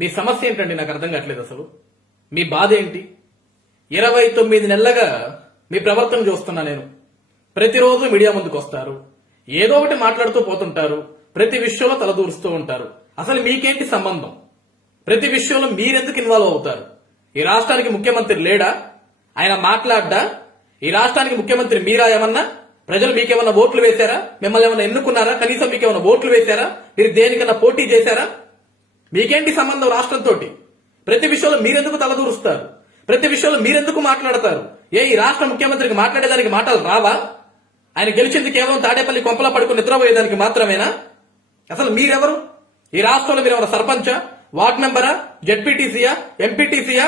మీ సమస్య ఏంటండి? నాకు అర్థం కావట్లేదు. అసలు మీ బాధ ఏంటి? 29 నెలలుగా మీ ప్రవర్తన చూస్తున్నా నేను. ప్రతిరోజు మీడియా ముందుకు వస్తారు, ఏదో ఒకటి మాట్లాడుతూ పోతుంటారు, ప్రతి విషయంలో తలదూరుస్తూ ఉంటారు. అసలు మీకేంటి సంబంధం? ప్రతి విషయంలో మీరెందుకు ఇన్వాల్వ్ అవుతారు? ఈ రాష్ట్రానికి ముఖ్యమంత్రి లేడా? ఆయన మాట్లాడ్డా? ఈ రాష్ట్రానికి ముఖ్యమంత్రి మీరా? ఏమన్నా ప్రజలు మీకేమన్నా ఓట్లు వేశారా? మిమ్మల్ని ఏమన్నా ఎన్నుకున్నారా? కనీసం మీకేమన్నా ఓట్లు వేశారా? మీరు దేనికన్నా పోటీ చేశారా? మీకేంటి సంబంధం రాష్ట్రంతో? ప్రతి విషయంలో మీరెందుకు తలదూరుస్తారు? ప్రతి విషయంలో మీరెందుకు మాట్లాడతారు? ఈ రాష్ట్ర ముఖ్యమంత్రికి మాట్లాడేదానికి మాటలు రావా? ఆయన గెలిచింది కేవలం తాడేపల్లి కొంపలా పడుకుని నిద్రపోయేదానికి మాత్రమేనా? అసలు మీరెవరు? ఈ రాష్ట్రంలో మీరు ఎవరు? సర్పంచా, వార్డ్ మెంబరా, జెడ్పీటీసీయా, ఎంపీటీసీయా,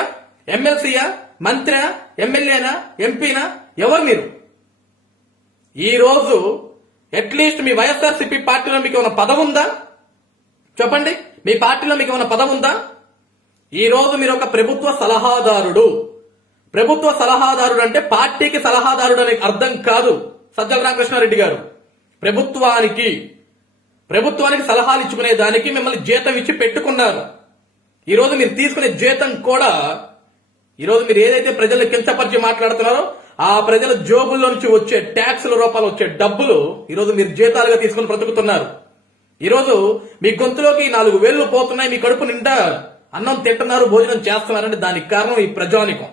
ఎమ్మెల్సీయా, మంత్రా, ఎమ్మెల్యేనా, ఎంపీనా? ఎవరు మీరు? ఈ రోజు అట్లీస్ట్ మీ వైఎస్ఆర్సీపీ పార్టీలో మీకు ఏమైనా పదవి ఉందా? చెప్పండి, మీ పార్టీలో మీకు ఏమైనా పదవి ఉందా? ఈ రోజు మీరు ఒక ప్రభుత్వ సలహాదారుడు. ప్రభుత్వ సలహాదారుడు అంటే పార్టీకి సలహాదారుడు అనే అర్థం కాదు సజ్జల రామకృష్ణారెడ్డి గారు. ప్రభుత్వానికి సలహాలు ఇచ్చుకునే దానికి మిమ్మల్ని జీతం ఇచ్చి పెట్టుకున్నారు. ఈ రోజు మీరు తీసుకునే జీతం కూడా, ఈ రోజు మీరు ఏదైతే ప్రజల్ని కించపరిచి మాట్లాడుతున్నారో ఆ ప్రజల జోబుల్లో నుంచి వచ్చే ట్యాక్సుల రూపాయలు వచ్చే డబ్బులు ఈ రోజు మీరు జీతాలుగా తీసుకుని బ్రతుకుతున్నారు. ఈ రోజు మీ గొంతులోకి 4 వేళ్లు పోతున్నాయి, మీ కడుపు నిండా అన్నం తింటున్నారు, భోజనం చేస్తున్నారంటే దానికి కారణం ఈ ప్రజానికం.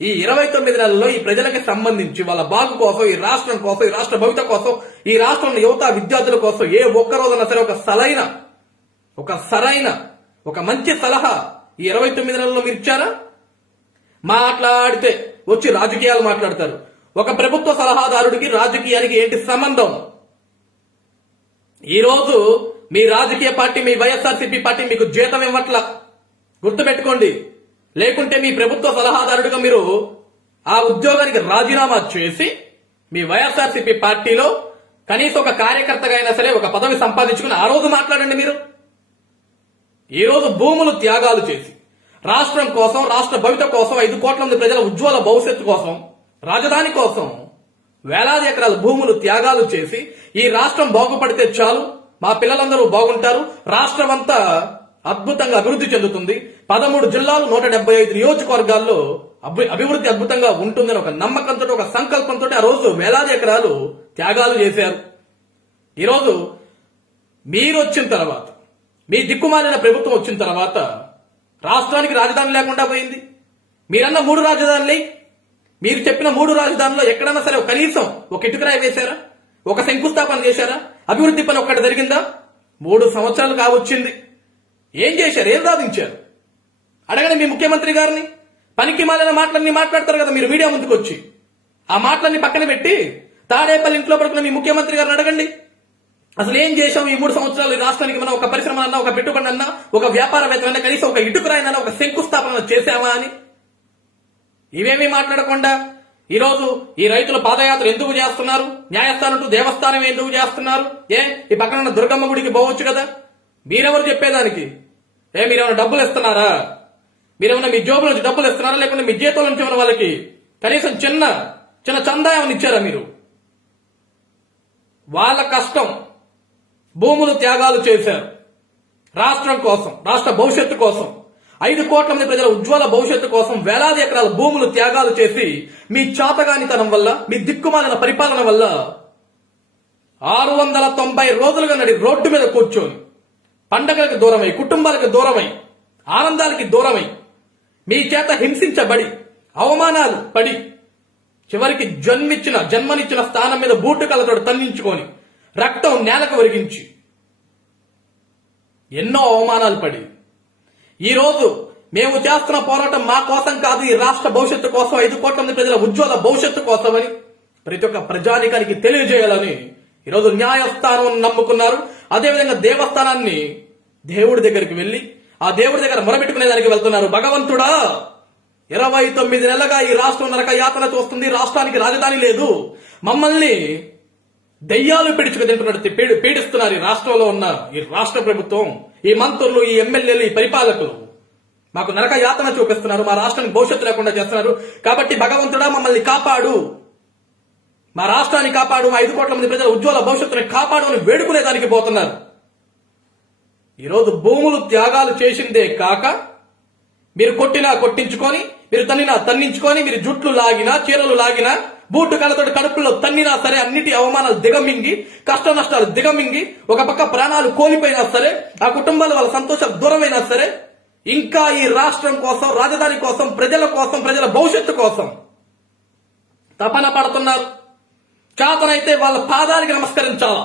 ఈ 29 నెలల్లో ఈ ప్రజలకి సంబంధించి వాళ్ళ బాగు కోసం, ఈ రాష్ట్రం కోసం, ఈ రాష్ట్ర భవిత కోసం, ఈ రాష్ట్రంలో యువత విద్యార్థుల కోసం ఏ ఒక్క రోజున సరే ఒక సరైన ఒక మంచి సలహా ఈ 29 నెలల్లో మీరు ఇచ్చారా? మాట్లాడితే వచ్చి రాజకీయాలు మాట్లాడతారు. ఒక ప్రభుత్వ సలహాదారుడికి రాజకీయానికి ఏంటి సంబంధం? ఈ రోజు మీ రాజకీయ పార్టీ, మీ వైఎస్ఆర్సీపీ పార్టీ మీకు జీతం ఇవ్వట్లా, గుర్తుపెట్టుకోండి. లేకుంటే మీ ప్రభుత్వ సలహాదారుడిగా మీరు ఆ ఉద్యోగానికి రాజీనామా చేసి మీ వైఎస్ఆర్సీపీ పార్టీలో కనీసం ఒక కార్యకర్తగా అయినా సరే ఒక పదవి సంపాదించుకుని ఆ రోజు మాట్లాడండి. మీరు ఈ రోజు భూములు త్యాగాలు చేసి రాష్ట్రం కోసం, రాష్ట్ర భవిత కోసం, 5 కోట్ల మంది ప్రజల ఉజ్వల భవిష్యత్తు కోసం, రాజధాని కోసం వేలాది ఎకరాల భూములు త్యాగాలు చేసి ఈ రాష్ట్రం బాగుపడితే చాలు, మా పిల్లలందరూ బాగుంటారు, రాష్ట్రం అంతా అద్భుతంగా అభివృద్ధి చెందుతుంది, 13 జిల్లాలు 175 నియోజకవర్గాల్లో అభివృద్ధి అద్భుతంగా ఉంటుందని ఒక నమ్మకంతో, ఒక సంకల్పంతో ఆ రోజు వేలాది ఎకరాలు త్యాగాలు చేశారు. ఈరోజు మీరు వచ్చిన తర్వాత, మీ దిక్కుమాలిన ప్రభుత్వం వచ్చిన తర్వాత రాష్ట్రానికి రాజధాని లేకుండా పోయింది. మీరన్న 3 రాజధానులే, మీరు చెప్పిన 3 రాజధానుల్లో ఎక్కడన్నా సరే కనీసం ఒక ఇటుకరాయి వేశారా? ఒక శంకుస్థాపన చేశారా? అభివృద్ధి పని ఒక్కటి జరిగిందా? 3 సంవత్సరాలు కావచ్చింది. ఏం చేశారు? ఏం సాధించారు? అడగండి మీ ముఖ్యమంత్రి గారిని. పనికి మాలిన మాటలన్నీ మాట్లాడతారు కదా మీరు మీడియా ముందుకు వచ్చి. ఆ మాటలన్నీ పక్కన పెట్టి తాడేపల్లి ఇంట్లో పడుకున్న మీ ముఖ్యమంత్రి గారిని అడగండి. అసలు ఏం చేశాం ఈ 3 సంవత్సరాలు? రాష్ట్రానికి మనం ఒక పరిశ్రమ అన్నా, ఒక పెట్టుబడి అన్నా, ఒక వ్యాపారవేత్తలన్నా, కనీసం ఒక ఇటుకరాయినన్నా, ఒక శంకుస్థాపన చేశామా అని ఇవేమీ మాట్లాడకుండా ఈరోజు ఈ రైతుల పాదయాత్ర ఎందుకు చేస్తున్నారు? న్యాయస్థానం టు దేవస్థానం ఎందుకు చేస్తున్నారు? ఈ పక్కన దుర్గమ్మ గుడికి పోవచ్చు కదా. మీరెవరు చెప్పేదానికి? మీరేమైనా డబ్బులు ఇస్తున్నారా? మీరేమైనా మీ జోబుల నుంచి డబ్బులు ఇస్తున్నారా? లేకుంటే మీ జీతాల నుంచి ఏమైనా వాళ్ళకి కనీసం చిన్న చందా ఏమైనా ఇచ్చారా మీరు? వాళ్ళ కష్టం, భూములు త్యాగాలు చేశారు రాష్ట్రం కోసం, రాష్ట్ర భవిష్యత్తు కోసం, 5 కోట్ల మంది ప్రజల ఉజ్వల భవిష్యత్తు కోసం వేలాది ఎకరాల భూములు త్యాగాలు చేసి మీ చాతగానితనం వల్ల, మీ దిక్కుమాలిన పరిపాలన వల్ల 690 రోజులుగా నడి రోడ్డు మీద కూర్చొని పండగలకు దూరమై, కుటుంబాలకు దూరమై, ఆనందాలకి దూరమై, మీ చేత హింసించబడి, అవమానాలు పడి, చివరికి జన్మనిచ్చిన స్థానం మీద బూటు కళ్ళతో తన్నించుకొని, రక్తం నేలకు ఒరిగించి, ఎన్నో అవమానాలు పడి, ఈరోజు మేము చేస్తున్న పోరాటం మా కోసం కాదు, ఈ రాష్ట్ర భవిష్యత్తు కోసం, 5 కోట్ల మంది ప్రజల ఉజ్వల భవిష్యత్తు కోసమని ప్రతి ఒక్క ప్రజానికానికి తెలియజేయాలని ఈరోజు న్యాయస్థానం నమ్ముకున్నారు. అదేవిధంగా దేవస్థానాన్ని, దేవుడి దగ్గరికి వెళ్లి ఆ దేవుడి దగ్గర మొరబెట్టుకునే దానికి వెళ్తున్నారు. భగవంతుడా, 29 నెలలుగా ఈ రాష్ట్రం నరక యాతన చూస్తుంది, రాష్ట్రానికి రాజధాని లేదు, మమ్మల్ని దయ్యాలు తింటున్నట్టు పీడిస్తున్నారు ఈ రాష్ట్రంలో ఉన్న ఈ రాష్ట్ర ప్రభుత్వం, ఈ మంత్రులు, ఈ ఎమ్మెల్యేలు, ఈ పరిపాలకులు మాకు నరక యాతన చూపిస్తున్నారు, మా రాష్ట్రానికి భవిష్యత్తు లేకుండా చేస్తున్నారు. కాబట్టి భగవంతుడా మమ్మల్ని కాపాడు, మా రాష్ట్రాన్ని కాపాడు, మా 5 కోట్ల మంది ప్రజల ఉజ్వల భవిష్యత్తుని కాపాడు అని వేడుకునేదానికి పోతున్నారు. ఈరోజు భూములు త్యాగాలు చేసిందే కాక మీరు కొట్టినా కొట్టించుకొని, మీరు తన్నినా తన్నించుకొని, మీరు జుట్లు లాగినా చీరలు లాగినా బూటు కళ్ళతోటి కడుపులో తన్నినా సరే, అన్నిటి అవమానాలు దిగమింగి, కష్ట నష్టాలు దిగమింగి, ఒక పక్క ప్రాణాలు కోల్పోయినా సరే, ఆ కుటుంబాలు వాళ్ళ సంతోషం దూరమైనా సరే, ఇంకా ఈ రాష్ట్రం కోసం, రాజధాని కోసం, ప్రజల కోసం, ప్రజల భవిష్యత్తు కోసం తపన పడుతున్నారు. చేతనైతే వాళ్ళ పాదాలకి నమస్కరించాలా.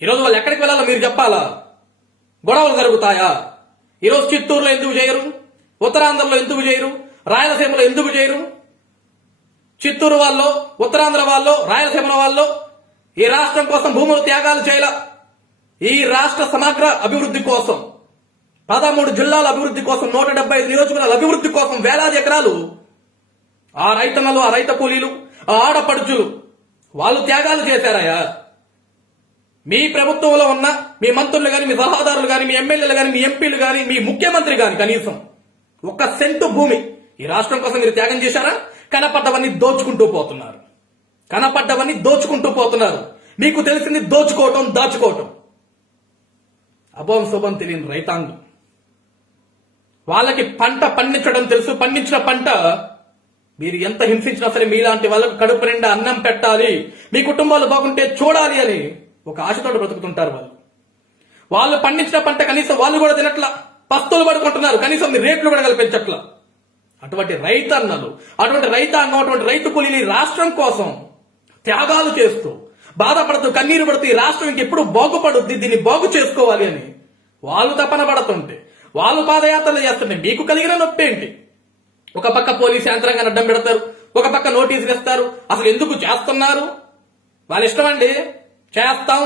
ఈరోజు వాళ్ళు ఎక్కడికి వెళ్ళాలో మీరు చెప్పాలా? గొడవలు జరుగుతాయా? ఈరోజు చిత్తూరులో ఎందుకు చేయరు? ఉత్తరాంధ్రలో ఎందుకు చేయరు? రాయలసీమలో ఎందుకు చేయరు? చిత్తూరు వాళ్ళు, ఉత్తరాంధ్ర వాళ్ళు, రాయలసీమ వాళ్ళు ఈ రాష్ట్రం కోసం భూములు త్యాగాలు చేయాల. ఈ రాష్ట్ర సమగ్ర అభివృద్ధి కోసం, 13 జిల్లాల అభివృద్ధి కోసం, 175 నియోజకవర్గాల అభివృద్ధి కోసం వేలాది ఎకరాలు ఆ రైతన్నలు, ఆ రైత కూలీలు, ఆ ఆడపడుచులు వాళ్ళు త్యాగాలు చేశారయ్యా. మీ ప్రభుత్వంలో ఉన్న మీ మంత్రులు గాని, మీ సలహాదారులు గాని, మీ ఎమ్మెల్యేలు గాని, మీ ఎంపీలు గాని, మీ ముఖ్యమంత్రి గాని కనీసం 1 సెంటు భూమి ఈ రాష్ట్రం కోసం మీరు త్యాగం చేశారా? కనపడ్డవన్నీ దోచుకుంటూ పోతున్నారు. కనపడ్డవన్నీ దోచుకుంటూ పోతున్నారు. మీకు తెలిసింది దోచుకోవటం, దాచుకోవటం. అభం శుభం తెలియని రైతాంగం. వాళ్ళకి పంట పండించడం తెలుసు. పండించిన పంట మీరు ఎంత హింసించినా సరే మీలాంటి వాళ్ళకు కడుపు నిండా అన్నం పెట్టాలి, మీ కుటుంబాలు బాగుంటే చూడాలి అని ఒక ఆశతో బ్రతుకుతుంటారు. వాళ్ళు పండించిన పంట కనీసం వాళ్ళు కూడా తినట్లా, పస్తులు పడుకుంటున్నారు. కనీసం మీ రేట్లు కూడా కల్పించట్లా. అటువంటి రైతన్నలు, అటువంటి రైతాంగం, అటువంటి రైతు కూలీలు ఈ రాష్ట్రం కోసం త్యాగాలు చేస్తూ, బాధపడుతూ, కన్నీరు పడుతూ ఈ రాష్ట్రం ఇంకెప్పుడు బాగుపడుద్ది, దీన్ని బాగు చేసుకోవాలి అని వాళ్ళు తపన పడుతుంటే, వాళ్ళు పాదయాత్రలు చేస్తుంటే మీకు కలిగిన నొప్పి ఏంటి? ఒక పక్క పోలీసు యంత్రాంగాన్ని అడ్డం పెడతారు, ఒక పక్క నోటీసులు ఇస్తారు. అసలు ఎందుకు చేస్తున్నారు? వాళ్ళ ఇష్టం అండి. చేస్తాం.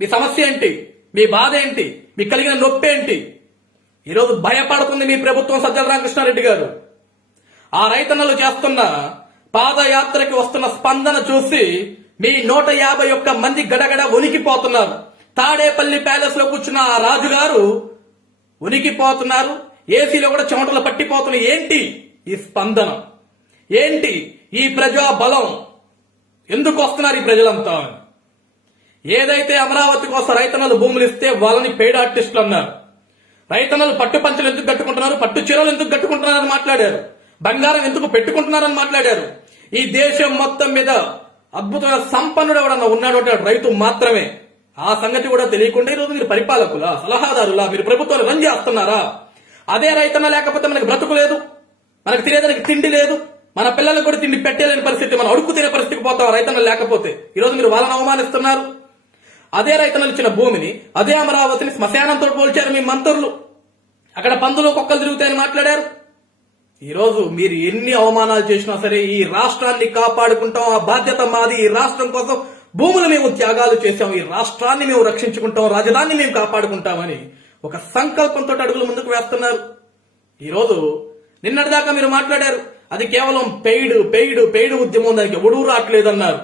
మీ సమస్య ఏంటి? మీ బాధ ఏంటి? మీకు కలిగిన నొప్పి ఏంటి? ఈరోజు భయపడుతుంది మీ ప్రభుత్వం. సజ్జల రామకృష్ణారెడ్డి గారు ఆ రైతన్నలు చేస్తున్న పాదయాత్రకి వస్తున్న స్పందన చూసి మీ 151 మంది గడగడ ఉనికిపోతున్నారు. తాడేపల్లి ప్యాలెస్ లో కూర్చున్న ఆ రాజుగారు ఉనికిపోతున్నారు. ఏసీలో కూడా చెమటలు పట్టిపోతున్నాయి. ఏంటి ఈ స్పందన? ఏంటి ఈ ప్రజా బలం? ఎందుకు వస్తున్నారు ఈ ప్రజలంతా? ఏదైతే అమరావతి కోసం రైతన్నలు భూములు ఇస్తే వాళ్ళని పెయిడ్ ఆర్టిస్టులు అన్నారు. రైతన్నలు పట్టు పంచలు ఎందుకు కట్టుకుంటున్నారు, పట్టు చీరలు ఎందుకు కట్టుకుంటున్నారని మాట్లాడారు. బంగారం ఎందుకు పెట్టుకుంటున్నారని మాట్లాడారు. ఈ దేశం మొత్తం మీద అద్భుతమైన సంపన్నుడు ఎవడన్నా ఉన్నాడు అంటే రైతు మాత్రమే. ఆ సంగతి కూడా తెలియకుండా ఈరోజు మీరు పరిపాలకులా, సలహాదారులా, మీరు ప్రభుత్వాన్ని రన్ చేస్తున్నారా? అదే రైతన్న లేకపోతే మనకు బ్రతుకు లేదు, మనకు తినేదానికి తిండి లేదు, మన పిల్లలకు కూడా తిండి పెట్టలేని పరిస్థితి, మనం అడుగు తినే పరిస్థితికి పోతాం రైతన్నలు లేకపోతే. ఈరోజు మీరు వాళ్ళని అవమానిస్తున్నారు. అదే రైతన్నలు ఇచ్చిన భూమిని, అదే అమరావతిని శ్మశానంతో పోల్చారు మీ మంత్రులు. అక్కడ పందులు కుక్కలు తిరుగుతాయని మాట్లాడారు. ఈరోజు మీరు ఎన్ని అవమానాలు చేసినా సరే ఈ రాష్ట్రాన్ని కాపాడుకుంటాం, ఆ బాధ్యత మాది. ఈ రాష్ట్రం కోసం భూములు మేము త్యాగాలు చేశాం, ఈ రాష్ట్రాన్ని మేము రక్షించుకుంటాం, రాజధానిని మేము కాపాడుకుంటామని ఒక సంకల్పంతో అడుగులు ముందుకు వేస్తున్నారు. ఈరోజు నిన్నటిదాకా మీరు మాట్లాడారు అది కేవలం పెయిడ్ ఉద్యమం, దానికి ఎవడూ రావట్లేదన్నారు.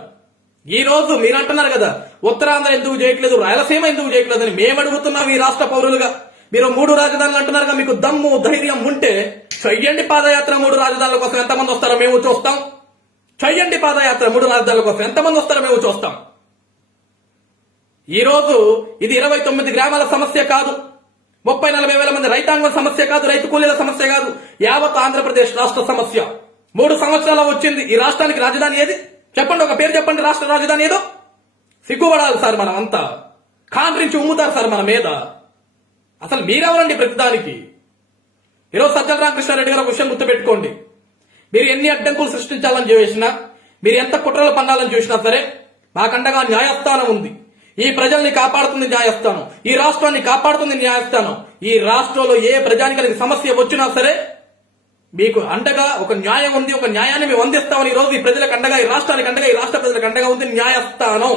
ఈ రోజు మీరు అంటున్నారు కదా ఉత్తరాంధ్ర ఎందుకు చేయట్లేదు, రాయలసీమ ఎందుకు చేయట్లేదని మేము అడుగుతున్నాం. ఈ రాష్ట్ర పౌరులుగా మీరు 3 రాజధానులు అంటున్నారుగా, మీకు దమ్ము ధైర్యం ఉంటే చెయ్యండి పాదయాత్ర. 3 రాజధానుల కోసం ఎంతమంది వస్తారో మేము చూస్తాం. చెయ్యండి పాదయాత్ర. 3 రాజధానుల కోసం ఎంతమంది వస్తారో మేము చూస్తాం. ఈ రోజు ఇది 29 గ్రామాల సమస్య కాదు, 30-40 వేల మంది రైతాంగం సమస్య కాదు, రైతు కూలీల సమస్య కాదు, యావత్ ఆంధ్రప్రదేశ్ రాష్ట్ర సమస్య. 3 సంవత్సరాలు వచ్చింది. ఈ రాష్ట్రానికి రాజధాని ఏది చెప్పండి, ఒక పేరు చెప్పండి. రాష్ట్ర రాజధాని ఏదో సిగ్గుపడాలి సార్. మనం అంతా కాండ్రించి ఉమ్ముతారు సార్ మన మీద. అసలు మీరెవరండి ప్రతిదానికి? ఈరోజు సజ్జల రామకృష్ణారెడ్డి గారు ఒక విషయం గుర్తుపెట్టుకోండి. మీరు ఎన్ని అడ్డంకులు సృష్టించాలని చూసినా, మీరు ఎంత కుట్రలు పన్నాలని చూసినా సరే మాకండగా న్యాయస్థానం ఉంది. ఈ ప్రజల్ని కాపాడుతుంది న్యాయస్థానం, ఈ రాష్ట్రాన్ని కాపాడుతుంది న్యాయస్థానం. ఈ రాష్ట్రంలో ఏ ప్రజానికానికి సమస్య వచ్చినా సరే మీకు అండగా ఒక న్యాయం ఉంది, ఒక న్యాయాన్ని మేము అందిస్తామని ఈ రోజు ఈ ప్రజలకు అండగా, ఈ రాష్ట్రానికి అండగా, ఈ రాష్ట్ర ప్రజలకు అండగా ఉంది న్యాయస్థానం.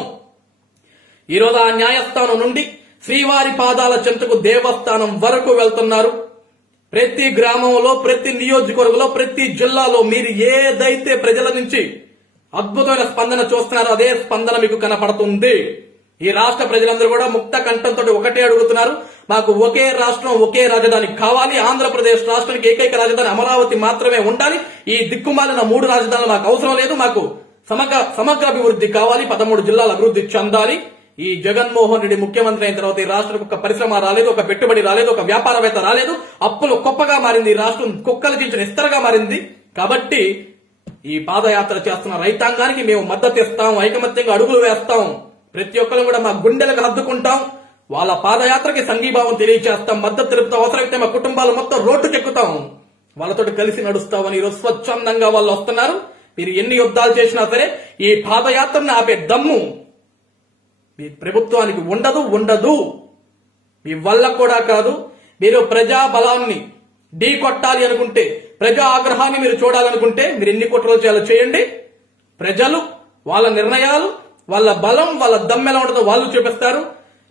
ఈ రోజు ఆ న్యాయస్థానం నుండి శ్రీవారి పాదాల చెంతకు దేవస్థానం వరకు వెళ్తున్నారు. ప్రతి గ్రామంలో, ప్రతి నియోజకవర్గంలో, ప్రతి జిల్లాలో మీరు ఏదైతే ప్రజల నుంచి అద్భుతమైన స్పందన చూస్తున్నారో అదే స్పందన మీకు కనపడుతుంది. ఈ రాష్ట్ర ప్రజలందరూ కూడా ముక్త కంఠంతో ఒకటే అడుగుతున్నారు, మాకు ఒకే రాష్ట్రం, ఒకే రాజధాని కావాలి. ఆంధ్రప్రదేశ్ రాష్ట్రానికి ఏకైక రాజధాని అమరావతి మాత్రమే ఉండాలి. ఈ దిక్కుమాలిన 3 రాజధానులు మాకు అవసరం లేదు. మాకు సమగ్ర అభివృద్ధి కావాలి. 13 జిల్లాల అభివృద్ధి చెందాలి. ఈ జగన్మోహన్ రెడ్డి ముఖ్యమంత్రి అయిన తర్వాత ఈ రాష్ట్రానికి ఒక పరిశ్రమ రాలేదు, ఒక పెట్టుబడి రాలేదు, ఒక వ్యాపారవేత్త రాలేదు. అప్పులు కుప్పగా మారింది, ఈ రాష్ట్రం కుక్కలు చించిన ఇస్తరగా మారింది. కాబట్టి ఈ పాదయాత్ర చేస్తున్న రైతాంగానికి మేము మద్దతు ఇస్తాం, ఐకమత్యంగా అడుగులు వేస్తాం. ప్రతి ఒక్కరు కూడా మా గుండెలకు హద్దుకుంటాం. వాళ్ళ పాదయాత్రకి సంఘీభావం తెలియజేస్తాం, మద్దతు తెలుపుతాం. అవసరమైతే మా కుటుంబాలు మొత్తం రోడ్డుకి ఎక్కుతాం, వాళ్ళతో కలిసి నడుస్తామని ఈరోజు స్వచ్ఛందంగా వాళ్ళు వస్తున్నారు. మీరు ఎన్ని యుద్ధాలు చేసినా సరే ఈ పాదయాత్రను ఆపే దమ్ము మీ ప్రభుత్వానికి ఉండదు. మీ వల్ల కూడా కాదు. మీరు ప్రజా బలాన్ని ఢీ కొట్టాలి అనుకుంటే, ప్రజా ఆగ్రహాన్ని మీరు చూడాలనుకుంటే మీరు ఎన్ని కుట్రలు చేయాలో చేయండి. ప్రజలు వాళ్ళ నిర్ణయాలు, వాళ్ళ బలం, వాళ్ళ దమ్ము ఎలా ఉంటుందో వాళ్ళు చూపిస్తారు.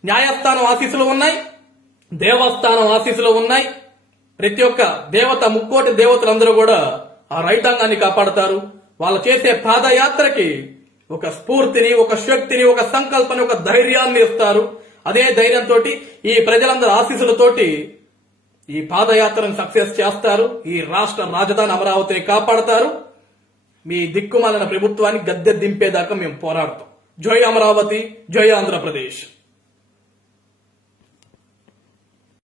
న్యాయస్థానం ఆశీస్సులు ఉన్నాయి, దేవస్థానం ఆశీస్సులు ఉన్నాయి. ప్రతి ఒక్క దేవత, ముక్కోటి దేవతలందరూ కూడా ఆ రైతాంగాన్ని కాపాడతారు. వాళ్ళు చేసే పాదయాత్రకి ఒక స్ఫూర్తిని, ఒక శక్తిని, ఒక సంకల్పాన్ని, ఒక ధైర్యాన్ని ఇస్తారు. అదే ధైర్యంతో ఈ ప్రజలందరూ ఆశీస్సులతోటి ఈ పాదయాత్రను సక్సెస్ చేస్తారు. ఈ రాష్ట్ర రాజధాని అమరావతిని కాపాడతారు. మీ దిక్కుమాలిన ప్రభుత్వాన్ని గద్దె దింపేదాకా మేము పోరాడతాం. జై అమరావతి, జై ఆంధ్రప్రదేశ్.